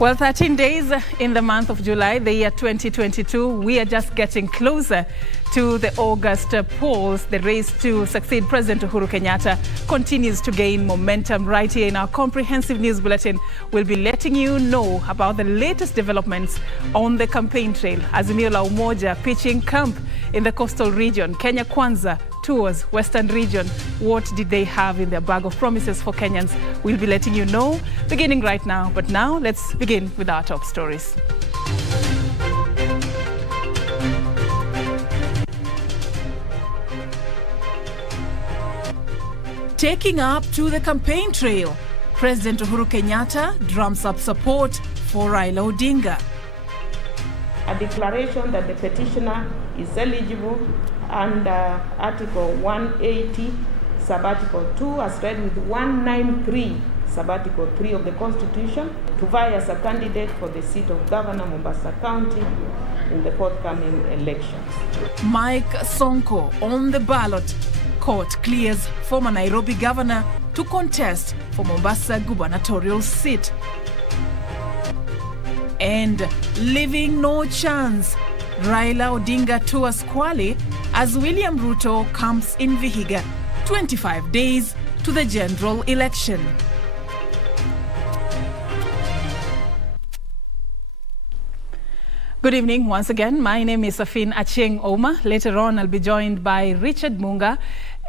Well, 13 days in the month of July, the year 2022, we are just getting closer to the August polls. The race to succeed President Uhuru Kenyatta continues to gain momentum. Right here in our comprehensive news bulletin, we'll be letting you know about the latest developments on the campaign trail. Azimio la Umoja pitching camp in the coastal region. Kenya Kwanza tours Western region. What did they have in their bag of promises for Kenyans? We'll be letting you know beginning right now. But now let's begin with our top stories. Taking up to the campaign trail, President Uhuru Kenyatta drums up support for Raila Odinga. A declaration that the petitioner is eligible under Article 180, Sabbatical 2, as read with 193, Sabbatical 3 of the Constitution, to vie as a candidate for the seat of Governor Mombasa County in the forthcoming elections. Mike Sonko on the ballot. Court clears former Nairobi governor to contest for Mombasa gubernatorial seat. And leaving no chance, Raila Odinga tours Kwale as William Ruto camps in Vihiga. 25 days to the general election. Good evening once again. My name is Serfine Achieng Oma. Later on, I'll be joined by Richard Munga,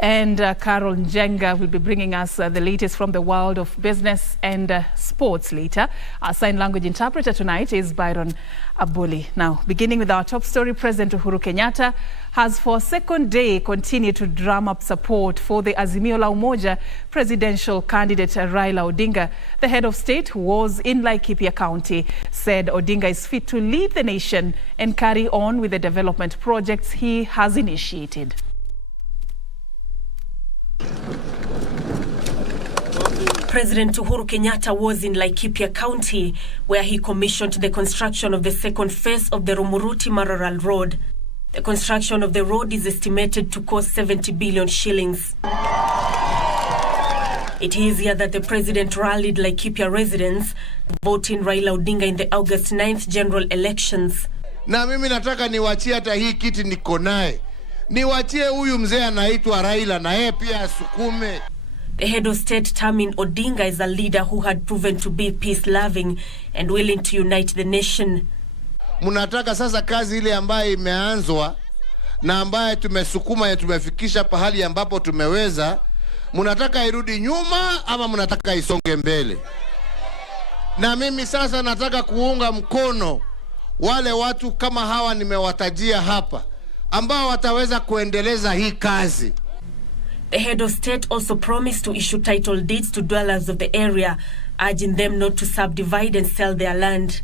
and Carol Njenga will be bringing us the latest from the world of business and sports later. Our sign language interpreter tonight is Byron Abuli. Now, beginning with our top story, President Uhuru Kenyatta has for a second day continued to drum up support for the Azimio la Umoja presidential candidate Raila Odinga. The head of state, who was in Laikipia County, said Odinga is fit to lead the nation and carry on with the development projects he has initiated. President Uhuru Kenyatta was in Laikipia County, where he commissioned the construction of the second phase of the Rumuruti-Maralal Road. The construction of the road is estimated to cost 70 billion shillings. It is here that the president rallied Laikipia residents, voting Raila Odinga in the August 9th general elections. Na mimi nataka niwachie hata hii kiti niko naye. Niwachie huyu mzee anaitwa Raila na yeye pia asukume. The head of state, Tamin Odinga, is a leader who had proven to be peace-loving and willing to unite the nation. Munataka sasa kazi ile ambayo imeanzwa na ambayo tumesukuma ya tumefikisha pahali ambapo tumeweza, munataka irudi nyuma ama munataka isonge mbele? Na mimi sasa nataka kuunga mkono wale watu kama hawa nimewatajia hapa, ambao wataweza kuendeleza hii kazi. The head of state also promised to issue title deeds to dwellers of the area, urging them not to subdivide and sell their land.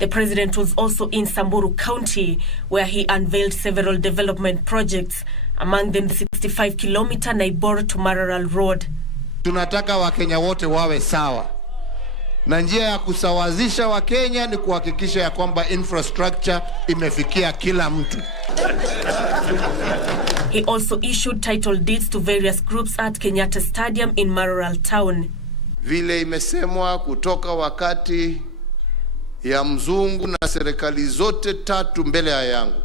The president was also in Samburu County, where he unveiled several development projects, among them the 65-kilometer Naibor to Maralal Road. Tunataka Wakenya wote wawe sawa. Na njia ya kusawazisha Wakenya ni kuhakikisha ya kwamba infrastructure imefikia kila mtu. He also issued title deeds to various groups at Kenyatta Stadium in Maralal Town. Vile imesemwa kutoka wakati ya mzungu na serikali zote tatu mbele ya yangu,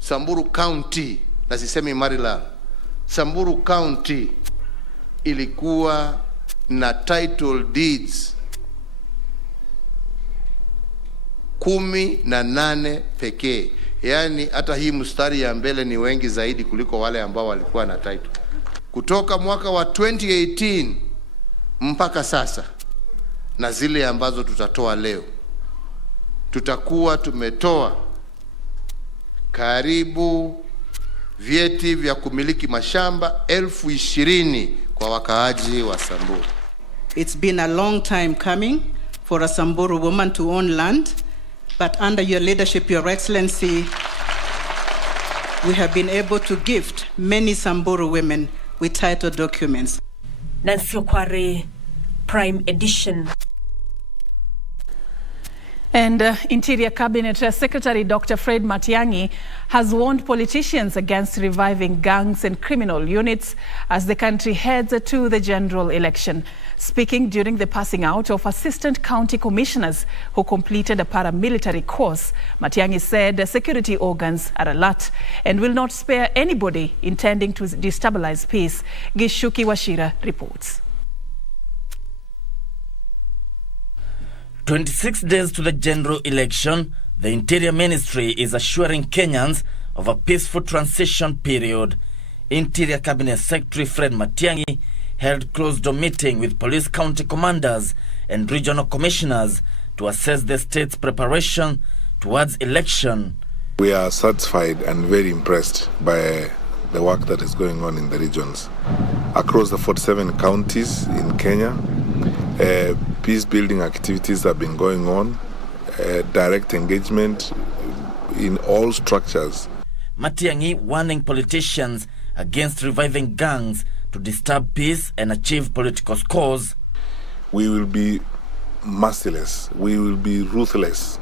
Samburu County, na sisemi Maralal, Samburu County ilikuwa na title deeds 18 pekee. Yani hata hii mstari ya mbele ni wengi zaidi kuliko wale ambao walikuwa na title. Kutoka mwaka wa 2018 mpaka sasa, na zile ambazo tutatoa leo, tutakuwa tumetoa karibu vyeti vya kumiliki mashamba 20,000 kwa wakaaji wa Samburu. It's been a long time coming for a Samburu woman to own land, but under your leadership, Your Excellency, we have been able to gift many Samburu women with title documents. Nancy Okware, Prime Edition. And Interior Cabinet Secretary Dr. Fred Matiang'i has warned politicians against reviving gangs and criminal units as the country heads to the general election. Speaking during the passing out of assistant county commissioners who completed a paramilitary course, Matiang'i said security organs are alert and will not spare anybody intending to destabilize peace. Gishuki Washira reports. 26 days to the general election, the Interior Ministry is assuring Kenyans of a peaceful transition period. Interior Cabinet Secretary Fred Matiang'i held closed-door meeting with police county commanders and regional commissioners to assess the state's preparation towards election. We are satisfied and very impressed by the work that is going on in the regions. Across the 47 counties in Kenya, peace-building activities have been going on, direct engagement in all structures. Matiang'i warning politicians against reviving gangs to disturb peace and achieve political scores. We will be merciless, we will be ruthless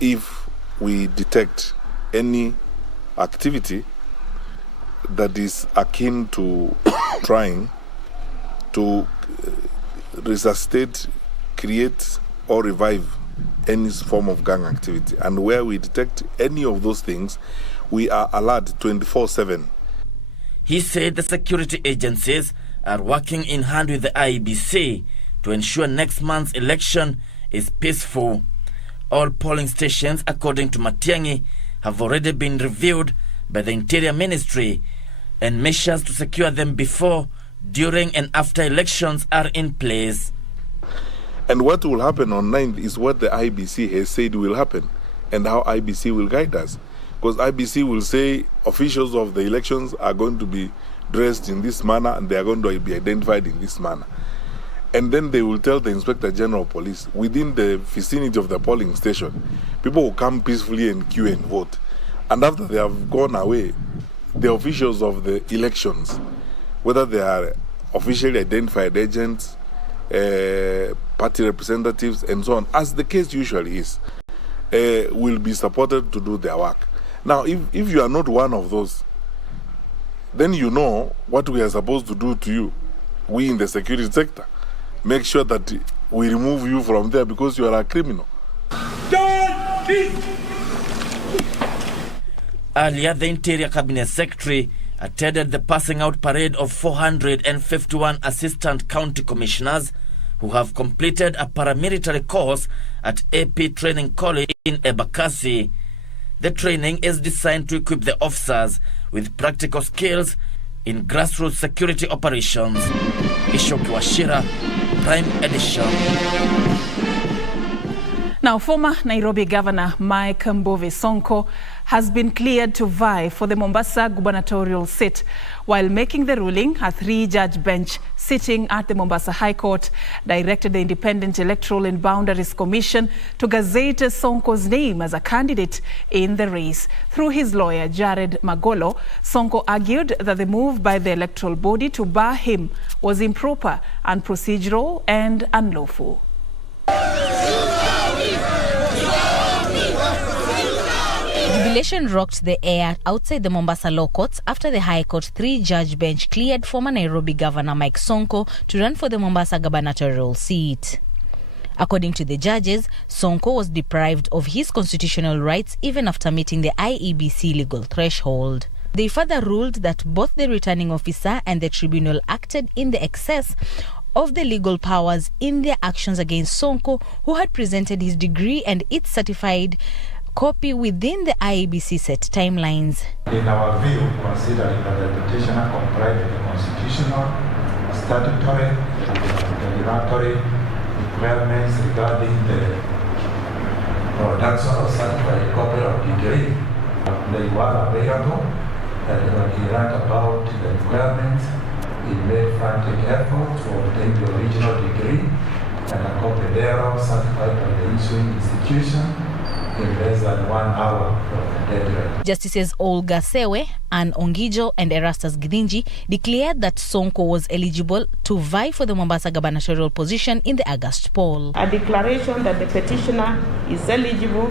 if we detect any activity that is akin to trying to resuscitate, create or revive any form of gang activity. And where we detect any of those things, we are alert 24/7. He said the security agencies are working in hand with the IEBC to ensure next month's election is peaceful. All polling stations, according to Matiang'i, have already been reviewed by the Interior Ministry, and measures to secure them before, during and after elections are in place. And what will happen on 9th is what the IBC has said will happen and how IBC will guide us. Because IBC will say officials of the elections are going to be dressed in this manner and they are going to be identified in this manner. And then they will tell the Inspector General of Police within the vicinity of the polling station, people will come peacefully and queue and vote. And after they have gone away, the officials of the elections, whether they are officially identified agents, party representatives and so on, as the case usually is, will be supported to do their work. Now, if you are not one of those, then you know what we are supposed to do to you, we in the security sector. Make sure that we remove you from there because you are a criminal. Earlier, the Interior Cabinet Secretary attended the passing out parade of 451 assistant county commissioners who have completed a paramilitary course at AP Training College in Embakasi. The training is designed to equip the officers with practical skills in grassroots security operations. Ishoki Washira, Prime Edition. Now, former Nairobi Governor Mike Mbowe Sonko has been cleared to vie for the Mombasa gubernatorial seat. While making the ruling, a 3-judge bench sitting at the Mombasa High Court directed the Independent Electoral and Boundaries Commission to gazette Sonko's name as a candidate in the race. Through his lawyer, Jared Magolo, Sonko argued that the move by the electoral body to bar him was improper, unprocedural and unlawful. Jubilation rocked the air outside the Mombasa Law Courts after the High Court 3-judge bench cleared former Nairobi Governor Mike Sonko to run for the Mombasa gubernatorial seat. According to the judges, Sonko was deprived of his constitutional rights even after meeting the IEBC legal threshold. They further ruled that both the returning officer and the tribunal acted in the excess of the legal powers in their actions against Sonko, who had presented his degree and its certified copy within the IEBC set timelines. In our view, considering that the petitioner complied with the constitutional, statutory, and regulatory requirements regarding the production of certified copy of degree, they were available, and when he learned about the requirements, he made frantic effort to obtain the original degree and a copy thereof certified by the issuing institution. in less than 1 hour from the deadline. Justices Olga Sewe, Anne Ongijo and Erastus Githinji declared that Sonko was eligible to vie for the Mombasa gubernatorial position in the August poll. A declaration that the petitioner is eligible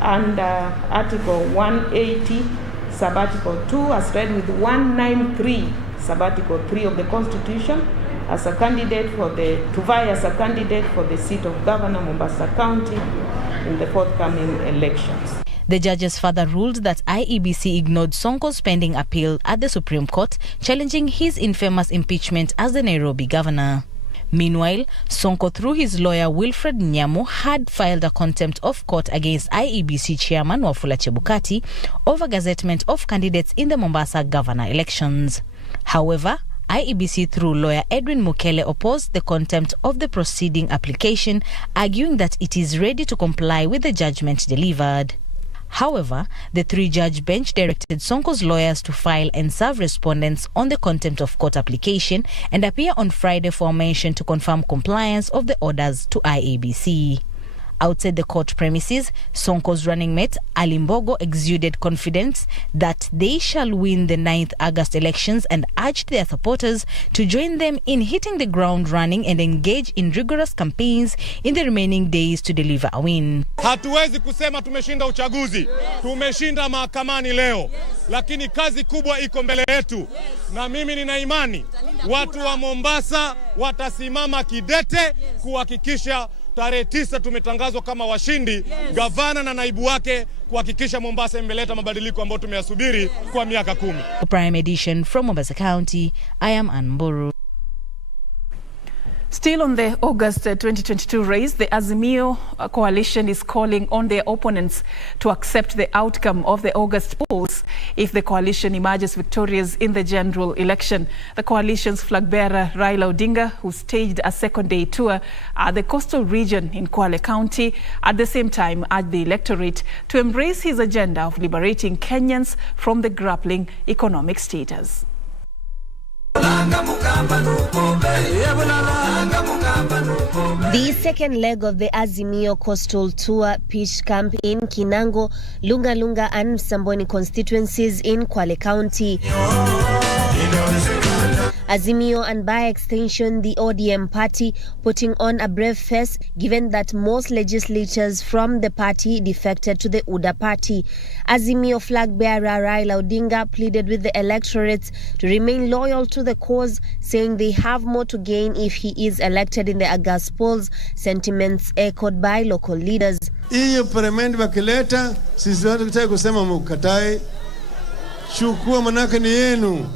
under Article 180, Sabbatical 2, as read with 193, Sabbatical 3 of the Constitution, as a candidate to vie as a candidate for the seat of Governor Mombasa County in the forthcoming elections. The judges further ruled that IEBC ignored Sonko's pending appeal at the Supreme Court, challenging his infamous impeachment as the Nairobi governor. Meanwhile, Sonko, through his lawyer Wilfred Nyamu, had filed a contempt of court against IEBC chairman Wafula Chebukati over gazettement of candidates in the Mombasa governor elections. However, IEBC through lawyer Edwin Mukele opposed the contempt of the proceeding application, arguing that it is ready to comply with the judgment delivered. However, the three-judge bench directed Sonko's lawyers to file and serve respondents on the contempt of court application and appear on Friday for a mention to confirm compliance of the orders to IEBC. Outside the court premises, Sonko's running mate Ali Mbogo exuded confidence that they shall win the 9th August elections and urged their supporters to join them in hitting the ground running and engage in rigorous campaigns in the remaining days to deliver a win. Hatuwezi kusema tumeshinda uchaguzi, tumeshinda mahakamani leo, lakini kazi kubwa iko mbele yetu, na mimi nina imani watu wa Mombasa watasimama kidete kuhakikisha tarehe 9 tumetangazwa kama washindi, gavana na naibu wake, kuhakikisha Mombasa imeleta mabadiliko ambayo tumeyasubiri kwa miaka 10. Prime edition from Mombasa County, I am Anburu. Still on the August 2022 race, the Azimio coalition is calling on their opponents to accept the outcome of the August polls if the coalition emerges victorious in the general election. The coalition's flag bearer Raila Odinga, who staged a second-day tour at the coastal region in Kwale County, at the same time urged the electorate to embrace his agenda of liberating Kenyans from the grappling economic status. The second leg of the Azimio Coastal Tour pitched camp in Kinango, Lunga and Samboni constituencies in Kwale County. Azimio and by extension the ODM party putting on a brave face given that most legislators from the party defected to the UDA party. Azimio flag bearer Raila Odinga pleaded with the electorate to remain loyal to the cause, saying they have more to gain if he is elected in the August polls, sentiments echoed by local leaders. Iyo parliament wakileta sisi watu tutaki kusema mukatae, chukua manake ni yenu.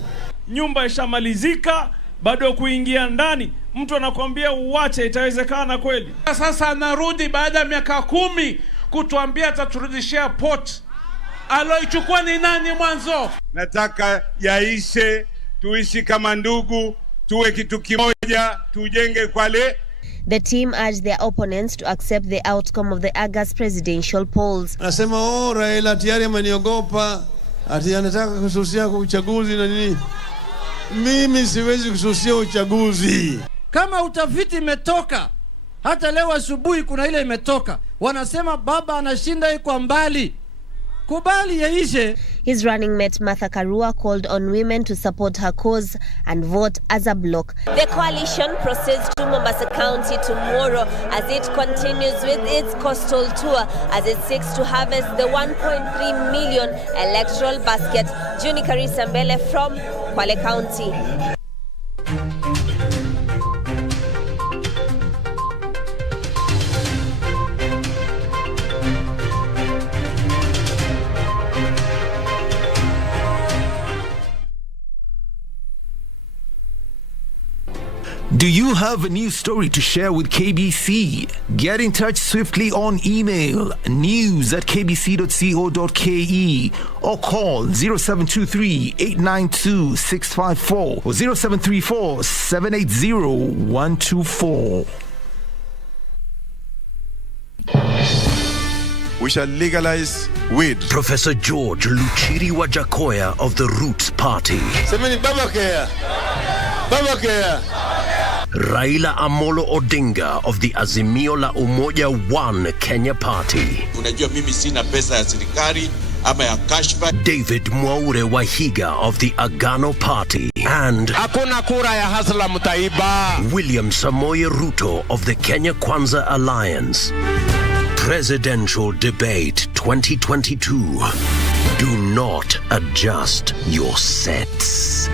Nyumba ishamalizika, bado kuingia ndani, mtu anakuambia uache, itawezekana kweli? Sasa anarudi baada ya miaka 10 kutuambia ataturudishia port. Aloichukua ni nani mwanzo? Nataka yaishe, tuishi kama ndugu, tuwe kitu kimoja, tujenge Kwale. The team urged their opponents to accept the outcome of the August presidential polls. Nasema Raila tayari ameniogopa, ati anataka kususia uchaguzi na nini. Mimi siwezi kususia uchaguzi. Kama utafiti imetoka, hata leo asubuhi kuna ile imetoka, wanasema baba anashinda kwa mbali. Kubali yaishe. His running mate Martha Karua called on women to support her cause and vote as a bloc. The coalition proceeds to Mombasa County tomorrow as it continues with its coastal tour as it seeks to harvest the 1.3 million electoral basket. Juni Karisa Mbele from Kwale County. Do you have a news story to share with KBC? Get in touch swiftly on email news@kbc.co.ke or call 0723-892-654 or 0734-780-124. We shall legalize weed. Professor George Luchiri Wajakoya of the Roots Party. Semeni Babacare. Babacare. Raila Amolo Odinga of the Azimio la Umoja One Kenya Party. Unajua mimi sina pesa ya serikali ama ya kashfa. David Mwaure Wahiga of the Agano Party. And hakuna kura ya hasla mtaiba. William Samoei Ruto of the Kenya Kwanza Alliance. Presidential Debate 2022. Do not adjust your sets.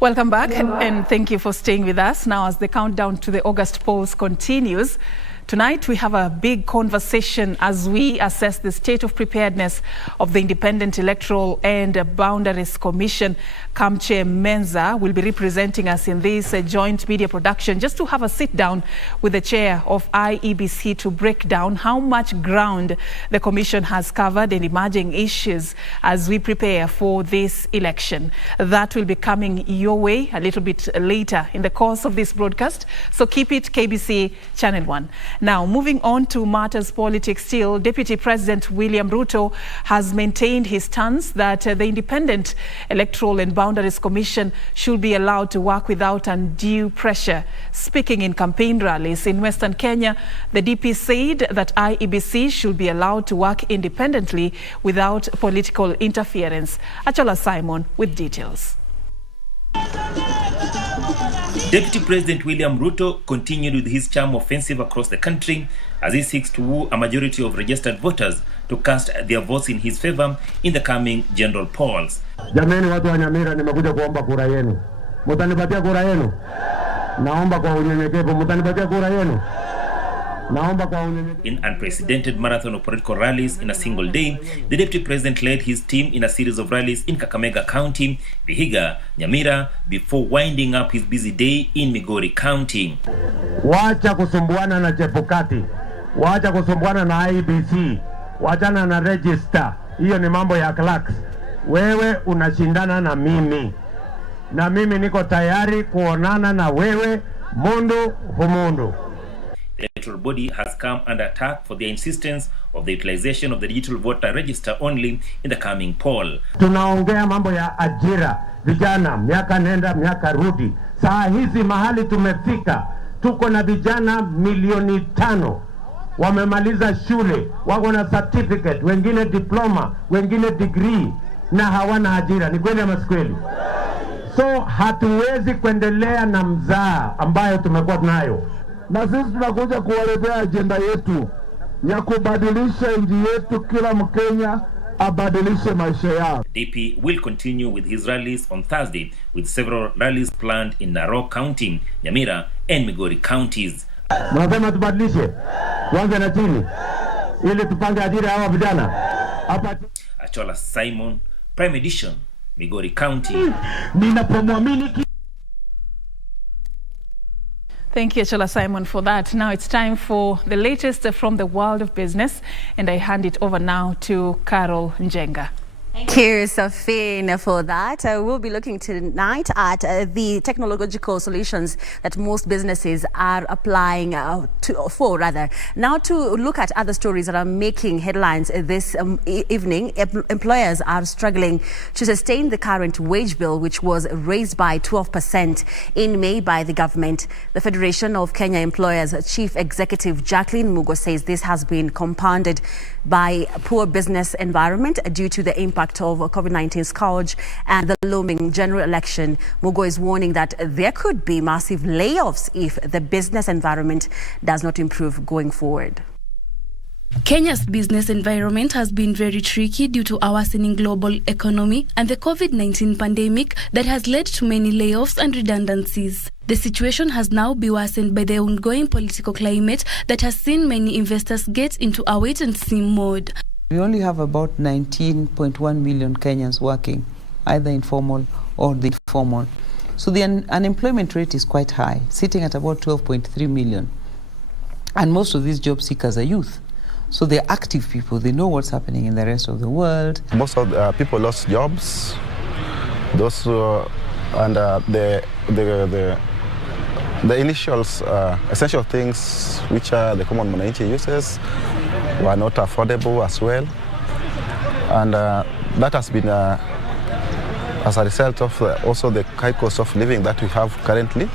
Welcome back, and thank you for staying with us. Now, as the countdown to the August polls continues, tonight we have a big conversation as we assess the state of preparedness of the Independent Electoral and Boundaries Commission. Kamche Menza will be representing us in this joint media production just to have a sit down with the chair of IEBC to break down how much ground the commission has covered and emerging issues as we prepare for this election. That will be coming your way a little bit later in the course of this broadcast, so keep it KBC Channel 1. Now, moving on to matters politics still, Deputy President William Ruto has maintained his stance that the Independent Electoral and Boundaries Commission should be allowed to work without undue pressure. Speaking in campaign rallies in Western Kenya, the DP said that IEBC should be allowed to work independently without political interference. Achola Simon with details. Deputy President William Ruto continued with his charm offensive across the country as he seeks to woo a majority of registered voters to cast their votes in his favor in the coming general polls. Jameni watu wa Nyamira, nimekuja kuomba kura yenu. Mtanipatia kura yenu? Naomba kwa unyenyekevu, mtanipatia kura yenu? In unprecedented marathon of political rallies in a single day, the Deputy President led his team in a series of rallies in Kakamega County, Vihiga, Nyamira, before winding up his busy day in Migori County. Wacha kusumbuana na Chebukati, wacha kusumbuana na IEBC, wachana na register. Hiyo ni mambo ya clerks. Wewe unashindana na mimi niko tayari kuonana na wewe mundu humundu. The electoral body has come under attack for their insistence of the utilization of the digital voter register only in the coming poll. Tunaongea mambo ya ajira, vijana, miaka nenda, miaka rudi. Saa hizi mahali tumefika, tuko na vijana 500,000 wamemaliza shule, wako na certificate, wengine diploma, wengine degree, na hawana ajira. Ni kweli ama si kweli? So hatuwezi kuendelea na mzaa ambayo tumekuwa nayo. Na sisi tunakuja kuwaletea agenda yetu ya kubadilisha nchi yetu, kila Mkenya abadilishe maisha yao. DP will continue with his rallies on Thursday with several rallies planned in Narok County, Nyamira and Migori counties. Mnasema tubadilishe, tuanze na chini ili tupange ajira hawa vijana. Achola Simon, Prime Edition, Migori County. Ninapomwamini. Thank you, Achola Simon, for that. Now it's time for the latest from the world of business, and I hand it over now to Carol Njenga. Thank you, Serfine, for that. We'll be looking tonight at the technological solutions that most businesses are applying now to look at other stories that are making headlines this evening. Employers are struggling to sustain the current wage bill, which was raised by 12% in May by the government. The Federation of Kenya Employers Chief Executive Jacqueline Mugo says this has been compounded by poor business environment due to the impact of COVID-19 scourge and the looming general election. Mugo is warning that there could be massive layoffs if the business environment does not improve going forward. Kenya's business environment has been very tricky due to a worsening global economy and the COVID-19 pandemic that has led to many layoffs and redundancies. The situation has now been worsened by the ongoing political climate that has seen many investors get into a wait-and-see mode. We only have about 19.1 million Kenyans working, either informal or the formal. So the unemployment rate is quite high, sitting at about 12.3 million. And most of these job seekers are youth. So they're active people. They know what's happening in the rest of the world. Most of the people lost jobs. Those and the initial essential things which are the common mwananchi uses were not affordable as well, and that has been as a result of also the high cost of living that we have currently.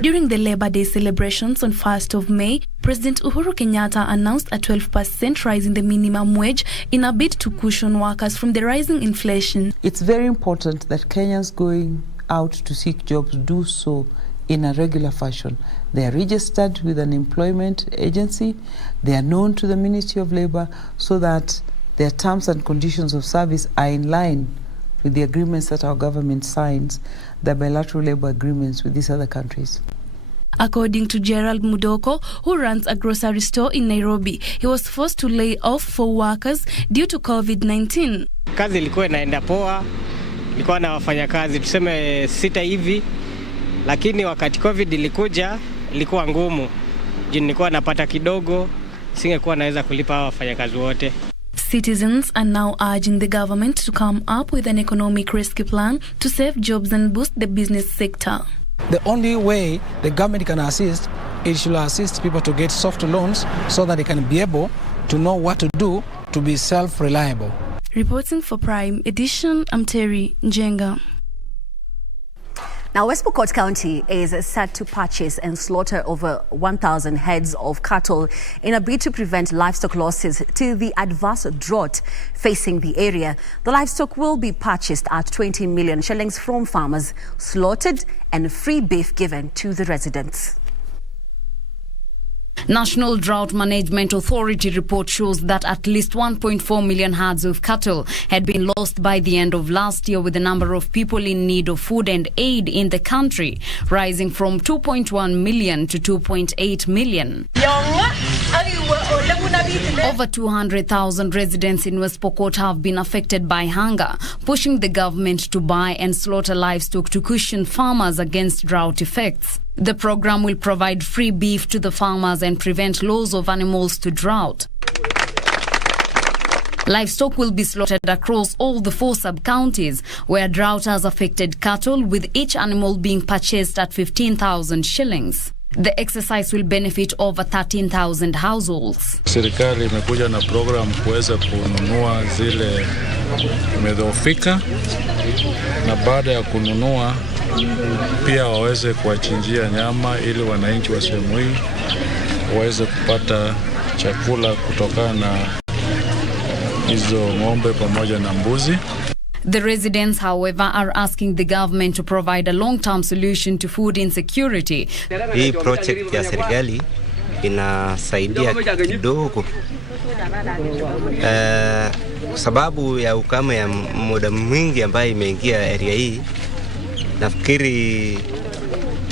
During the Labor Day celebrations on 1st of May, President Uhuru Kenyatta announced a 12% rise in the minimum wage in a bid to cushion workers from the rising inflation. It's very important that Kenyans going out to seek jobs do so in a regular fashion. They are registered with an employment agency, they are known to the Ministry of Labor, so that their terms and conditions of service are in line with the agreements that our government signs, the bilateral labor agreements with these other countries. According to Gerald Mudoko, who runs a grocery store in Nairobi, he was forced to lay off 4 workers due to COVID-19. Kazi ilikuwa inaenda poa, nilikuwa na wafanyakazi tuseme 6 hivi, lakini wakati COVID ilikuja ilikuwa ngumu. Nilikuwa napata kidogo, singekuwa naweza kulipa wafanyakazi wote. Citizens are now urging the government to come up with an economic rescue plan to save jobs and boost the business sector. The only way the government can assist, it should assist people to get soft loans so that they can be able to know what to do to be self-reliable. Reporting for Prime Edition, I'm Terry Njenga. Now, West Pokot County is set to purchase and slaughter over 1,000 heads of cattle in a bid to prevent livestock losses to the adverse drought facing the area. The livestock will be purchased at 20 million shillings from farmers, slaughtered, and free beef given to the residents. National Drought Management Authority report shows that at least 1.4 million herds of cattle had been lost by the end of last year, with the number of people in need of food and aid in the country rising from 2.1 million to 2.8 million. Over 200,000 residents in West Pokot have been affected by hunger, pushing the government to buy and slaughter livestock to cushion farmers against drought effects. The program will provide free beef to the farmers and prevent loss of animals to drought. Livestock will be slaughtered across all the 4 sub-counties where drought has affected cattle, with each animal being purchased at 15,000 shillings. The exercise will benefit over 13,000 households. Serikali imekuja na program kuweza kununua zile imedhoofika, na baada ya kununua pia waweze kuwachinjia nyama ili wananchi wa sehemu hii waweze kupata chakula kutokana na hizo ng'ombe pamoja na mbuzi. The residents, however, are asking the government to provide a long-term solution to food insecurity. Hii project ya serikali inasaidia kidogo sababu ya ukame ya muda mwingi ambayo imeingia area hii. Nafikiri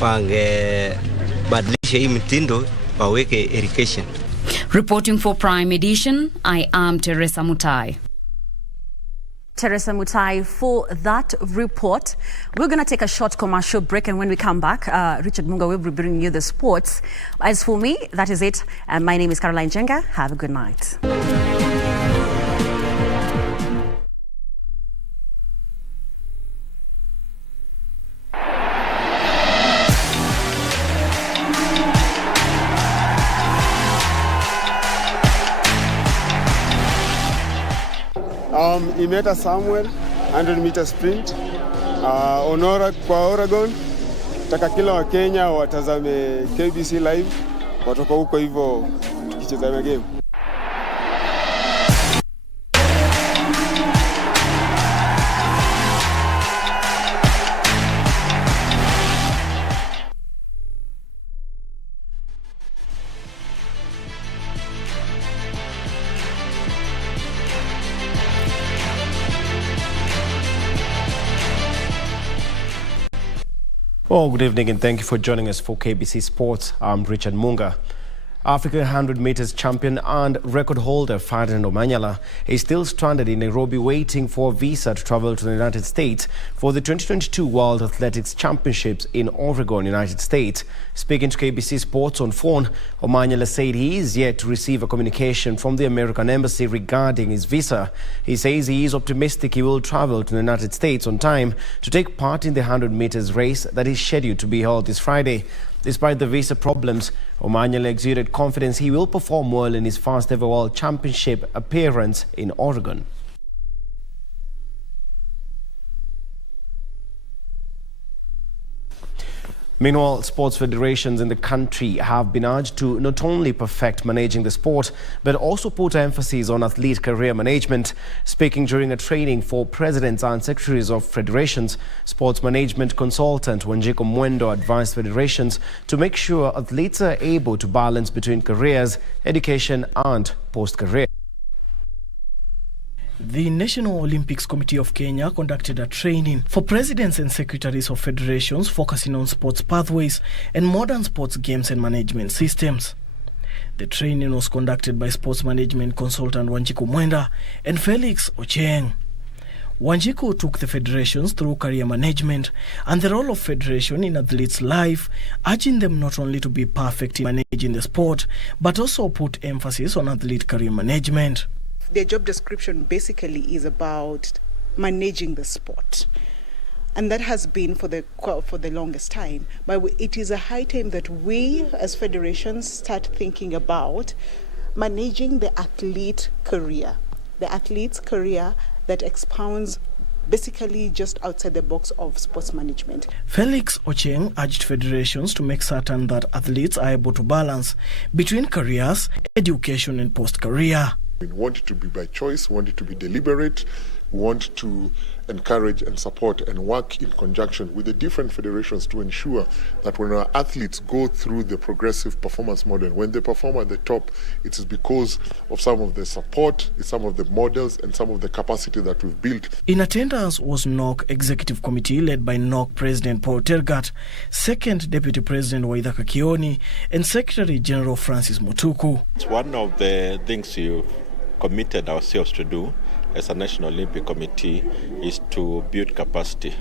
wangebadilisha hii mtindo waweke irrigation. Reporting for Prime Edition, I am Teresa Mutai. Teresa Mutai for that report. We're going to take a short commercial break, and when we come back, Richard Munga will be bringing you the sports. As for me, that is it. My name is Caroline Jenga. Have a good night. Imeta Samuel 100 meter sprint Onora kwa Oregon. Nataka kila wa Kenya watazame KBC live, watoka huko hivyo tukicheza game. Well, good evening and thank you for joining us for KBC Sports. I'm Richard Munga. Africa 100 meters champion and record holder Ferdinand Omanyala is still stranded in Nairobi waiting for a visa to travel to the United States for the 2022 World Athletics Championships in Oregon, United States. Speaking to KBC Sports on phone, Omanyala said he is yet to receive a communication from the American Embassy regarding his visa. He says he is optimistic he will travel to the United States on time to take part in the 100 meters race that is scheduled to be held this Friday. Despite the visa problems, Omanyala exuded confidence he will perform well in his first ever World Championship appearance in Oregon. Meanwhile, sports federations in the country have been urged to not only perfect managing the sport, but also put emphasis on athlete career management. Speaking during a training for presidents and secretaries of federations, sports management consultant Wanjiku Mwendo advised federations to make sure athletes are able to balance between careers, education and post-career. The National Olympics Committee of Kenya conducted a training for presidents and secretaries of federations focusing on sports pathways and modern sports games and management systems. The training was conducted by sports management consultant Wanjiku Mwendo and Felix Achieng. Wanjiku took the federations through career management and the role of federation in athletes' life, urging them not only to be perfect in managing the sport, but also put emphasis on athlete career management. Their job description basically is about managing the sport, and that has been for the longest time. But it is a high time that we as federations start thinking about managing the athlete career, the athlete's career that expounds basically just outside the box of sports management. Felix Achieng urged federations to make certain that athletes are able to balance between careers, education and post-career. We want it to be by choice, we want it to be deliberate, we want to encourage and support and work in conjunction with the different federations to ensure that when our athletes go through the progressive performance model, when they perform at the top, it is because of some of the support, some of the models and some of the capacity that we've built. In attendance was NOC Executive Committee led by NOC President Paul Tergat, Second Deputy President Waithaka Kioni and Secretary General Francis Mutuku. It's one of the things you committed ourselves to do as a National Olympic Committee is to build capacity.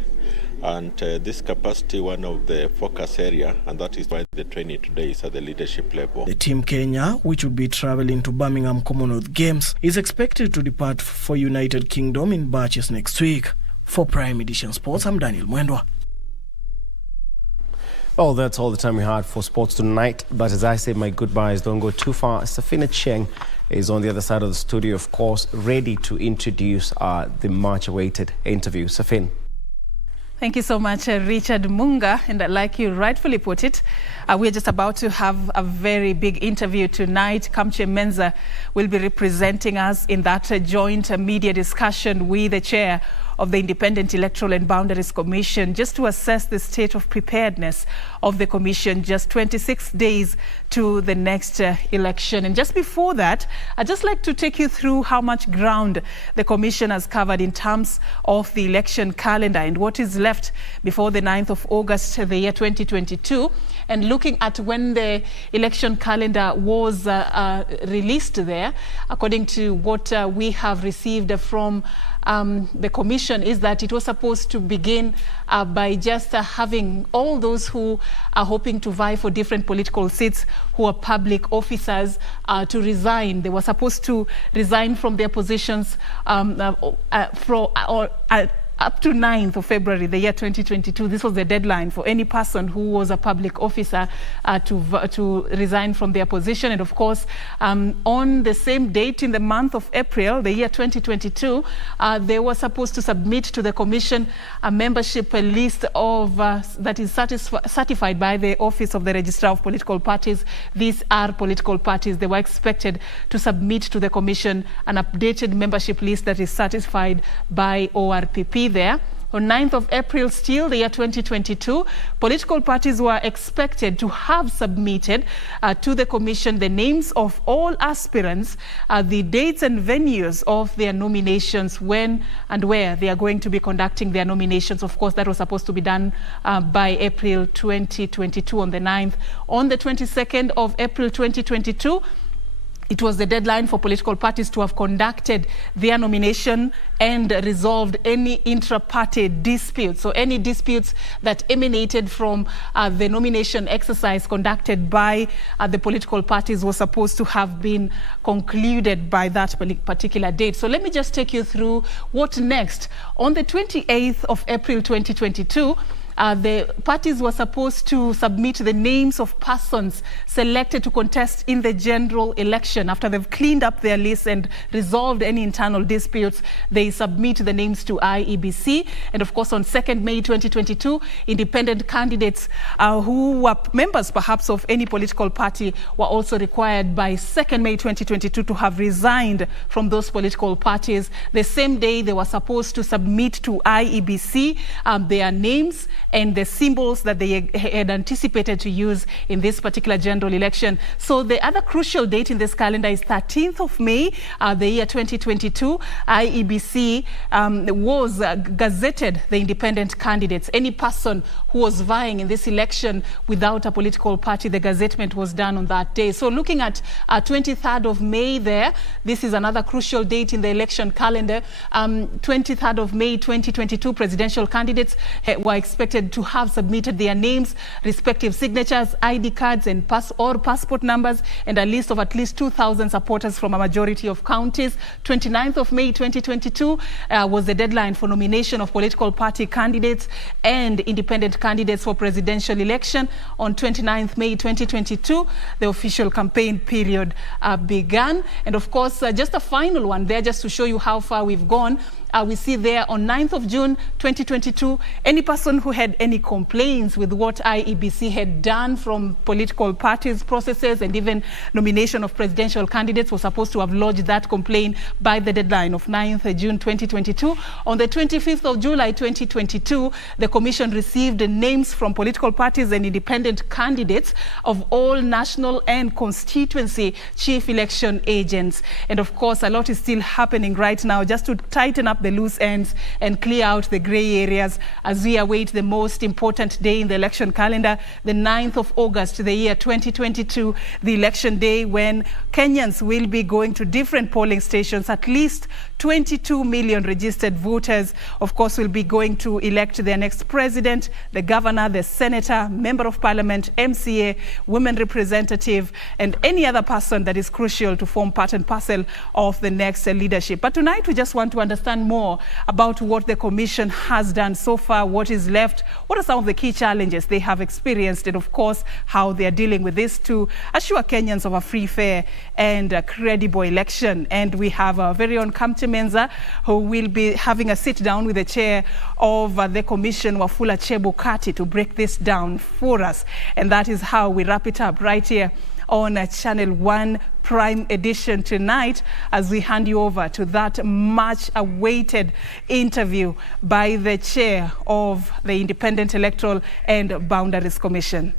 And this capacity, one of the focus area, and that is why the training today is at the leadership level. The Team Kenya, which will be traveling to Birmingham Commonwealth Games, is expected to depart for United Kingdom in batches next week. For Prime Edition Sports, I'm Daniel Mwendwa. Well, that's all the time we had for sports tonight. But as I say my goodbyes, don't go too far. Serfine Achieng is on the other side of the studio, of course, ready to introduce the much-awaited interview. Serfine. Thank you so much, Richard Munga. And like you rightfully put it, we're just about to have a very big interview tonight. Kamche Menza will be representing us in that joint media discussion with the chair of the Independent Electoral and Boundaries Commission, just to assess the state of preparedness of the Commission just 26 days to the next election. And just before that, I'd just like to take you through how much ground the Commission has covered in terms of the election calendar and what is left before the 9th of August, the year 2022, and looking at when the election calendar was released there. According to what we have received from the Commission, is that it was supposed to begin by just having all those who are hoping to vie for different political seats who are public officers to resign. They were supposed to resign from their positions up to 9th of February, the year 2022. This was the deadline for any person who was a public officer to resign from their position. And of course, on the same date in the month of April, the year 2022, they were supposed to submit to the Commission a membership list of that is certified by the Office of the Registrar of Political Parties. These are political parties. They were expected to submit to the Commission an updated membership list that is certified by ORPP there. On 9th of April still, the year 2022, political parties were expected to have submitted to the Commission the names of all aspirants, the dates and venues of their nominations, when and where they are going to be conducting their nominations. Of course, that was supposed to be done by April 2022 on the 9th. On the 22nd of April 2022, it was the deadline for political parties to have conducted their nomination and resolved any intra-party disputes. So any disputes that emanated from the nomination exercise conducted by the political parties was supposed to have been concluded by that particular date. So let me just take you through what next. On the 28th of April 2022, the parties were supposed to submit the names of persons selected to contest in the general election. After they've cleaned up their list and resolved any internal disputes, they submit the names to IEBC. And of course, on 2nd May 2022, independent candidates who were members perhaps of any political party were also required by 2nd May 2022 to have resigned from those political parties. The same day, they were supposed to submit to IEBC their names and the symbols that they had anticipated to use in this particular general election. So the other crucial date in this calendar is 13th of May, the year 2022. IEBC was gazetted the independent candidates. Any person who was vying in this election without a political party, the gazettement was done on that day. So looking at 23rd of May there, this is another crucial date in the election calendar. 23rd of May 2022, presidential candidates were expected to have submitted their names, respective signatures, ID cards and passport numbers, and a list of at least 2,000 supporters from a majority of counties. 29th of May 2022 was the deadline for nomination of political party candidates and independent candidates for presidential election. On 29th May 2022, the official campaign period began. And of course, just a final one there, just to show you how far we've gone. We see there on 9th of June 2022, any person who had any complaints with what IEBC had done from political parties, processes, and even nomination of presidential candidates was supposed to have lodged that complaint by the deadline of 9th June 2022. On the 25th of July 2022, the Commission received the names from political parties and independent candidates of all national and constituency chief election agents. And of course, a lot is still happening right now just to tighten up the loose ends and clear out the grey areas as we await the most important day in the election calendar, the 9th of August, the year 2022, the election day when Kenyans will be going to different polling stations. At least 22 million registered voters, of course, will be going to elect their next president, the governor, the senator, member of parliament, MCA, women representative, and any other person that is crucial to form part and parcel of the next leadership. But tonight, we just want to understand more about what the Commission has done so far, what is left, what are some of the key challenges they have experienced, and of course, how they are dealing with this to assure Kenyans of a free, fair, and a credible election. And we have our very own Kamche Menza, who will be having a sit down with the chair of the Commission, Wafula Chebukati, to break this down for us. And that is how we wrap it up right here on Channel 1 Prime Edition tonight, as we hand you over to that much awaited interview by the chair of the Independent Electoral and Boundaries Commission.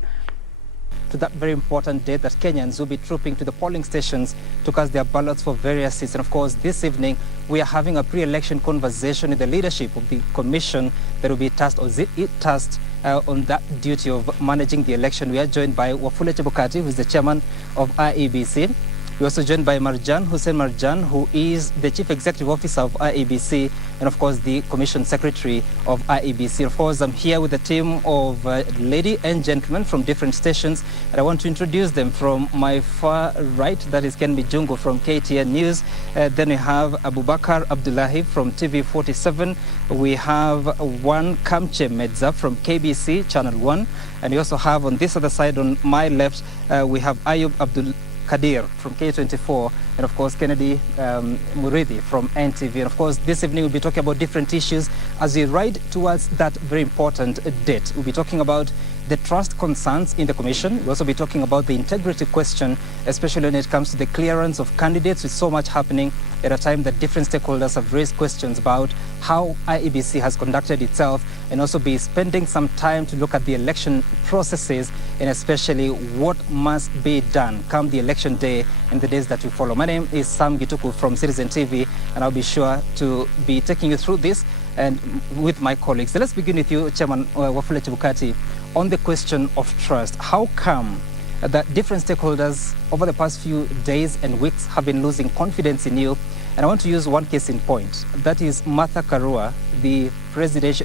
To that very important date that Kenyans will be trooping to the polling stations to cast their ballots for various seats. And of course, this evening, we are having a pre-election conversation with the leadership of the commission that will be tasked on that duty of managing the election. We are joined by Wafula Chebukati, who is the chairman of IEBC. We're also joined by Hussein Marjan, who is the Chief Executive Officer of IEBC, and of course the Commission Secretary of IEBC. Of course, I'm here with a team of ladies and gentlemen from different stations, and I want to introduce them. From my far right, that is Ken Mijungu from KTN News. Then we have Abubakar Abdullahi from TV47. We have one Kamche Menza from KBC Channel 1. And we also have on this other side, on my left, we have Ayub Abdul Kadir from K24, and of course Kennedy Muridi from NTV. And of course, this evening we'll be talking about different issues as we ride towards that very important date. We'll be talking about the trust concerns in the Commission. We'll also be talking about the integrity question, especially when it comes to the clearance of candidates, with so much happening at a time that different stakeholders have raised questions about how IEBC has conducted itself, and also be spending some time to look at the election processes and especially what must be done come the election day and the days that will follow. My name is Sam Gituku from Citizen TV, and I'll be sure to be taking you through this and with my colleagues. So let's begin with you, Chairman Wafula Chebukati, on the question of trust. How come that different stakeholders over the past few days and weeks have been losing confidence in you? And I want to use one case in point. That is Martha Karua, the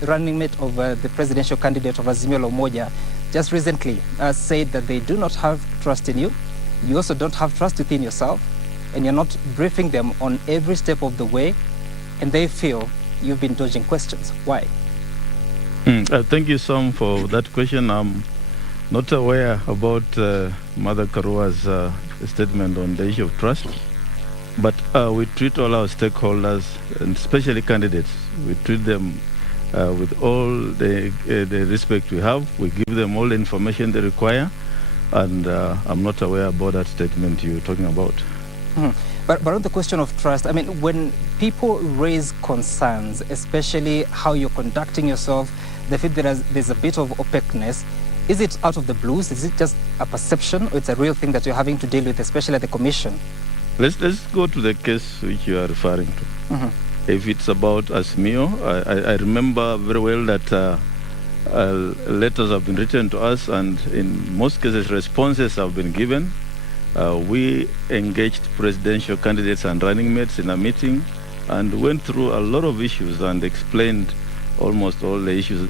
running mate of the presidential candidate of Azimio la Umoja, just recently said that they do not have trust in you. You also don't have trust within yourself, and you're not briefing them on every step of the way, and they feel you've been dodging questions. Why? Thank you, Sam, for that question. I'm not aware about Mother Karua's statement on the issue of trust, but we treat all our stakeholders, and especially candidates, we treat them with all the respect we have. We give them all the information they require, and I'm not aware about that statement you're talking about. But on the question of trust, I mean, when people raise concerns, especially how you're conducting yourself, they feel there's a bit of opaqueness. Is it out of the blues? Is it just a perception, or it's a real thing that you're having to deal with, especially at the commission? Let's go to the case which you are referring to. If it's about Azimio, I remember very well that letters have been written to us, and in most cases responses have been given. We engaged presidential candidates and running mates in a meeting and went through a lot of issues and explained almost all the issues